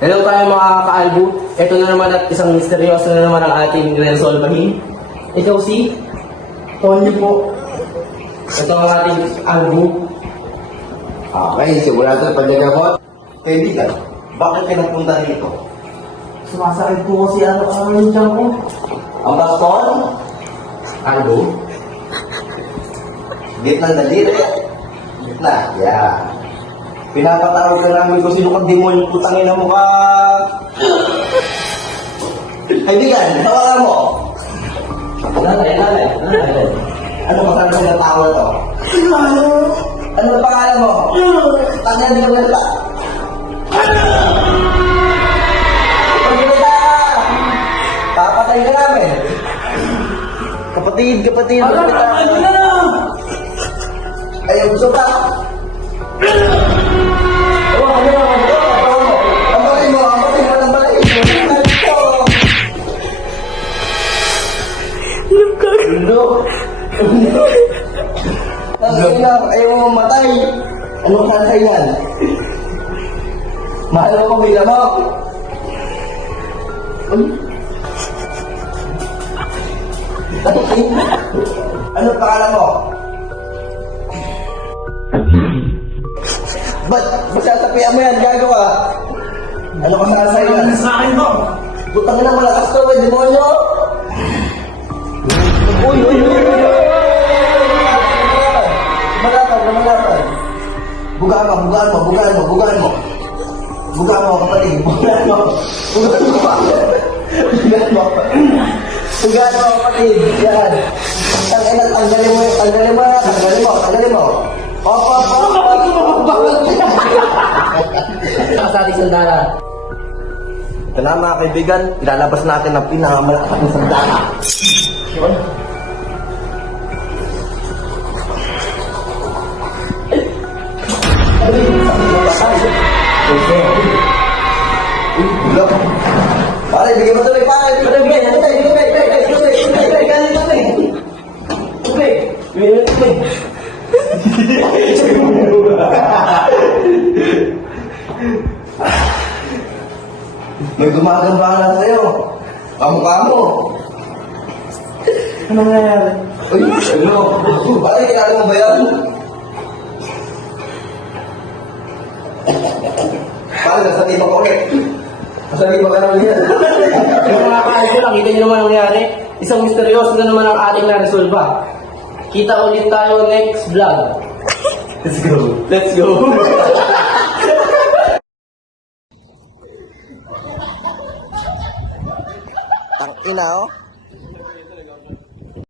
Hello tayo mga kaalbo. Ito na naman at isang misteryoso na naman ang ating resolvahin. Ikaw si Tony po. Ito ang ating albo. Okay, sigurado pagdagamot. Kaibigan, bakit ka nagpunta dito? Sumasakit po kasi ano yung tiyan ko. Ang baston? Albo? Gitna na dito. Gitna, yeah. Pinapatawag ka namin kung sino kang demonyo putangin na mukha. Kaibigan, tawagan mo. Lalay. Ano ba sabi ng tao na to? Ano ang pangalan mo? Tanya, di ka nalala. Pagkita ka! Papatay ka namin. Kapatid. Ano na? Ayaw, gusto ka? Ang balay mo ng balay. Ayaw mo mamatay. Anong kansay yan? Mahal mo may lamok. Ano pangalan mo? Ba't sasapian mo yan, gagawa? Ano ka sa yan? Sa akin to. Butang na malakas to, demonyo! Uy! Malapad. Bugaan mo, kapatid. Bugaan mo, kapatid. Yan. Tanggalin mo. Opo. Sa ating sandala. Ito na mga kaibigan, ilalabas natin ang pinakamalakas na sandala. Yun. Pare, bigyan mo tuloy, pare. May gumagambala sa'yo. Kamukha mo. Ano nangyayari? Uy, ano? Pare, kilala mo ba yan? Pare, nasa iba ko ulit. Nasa iba ka naman yan. Yung mga kaalbo, nakita nyo naman ang nangyari. Isang misteryoso na naman ang ating na-resolva. Kita ulit tayo next vlog. Let's go. Tang ina, oh.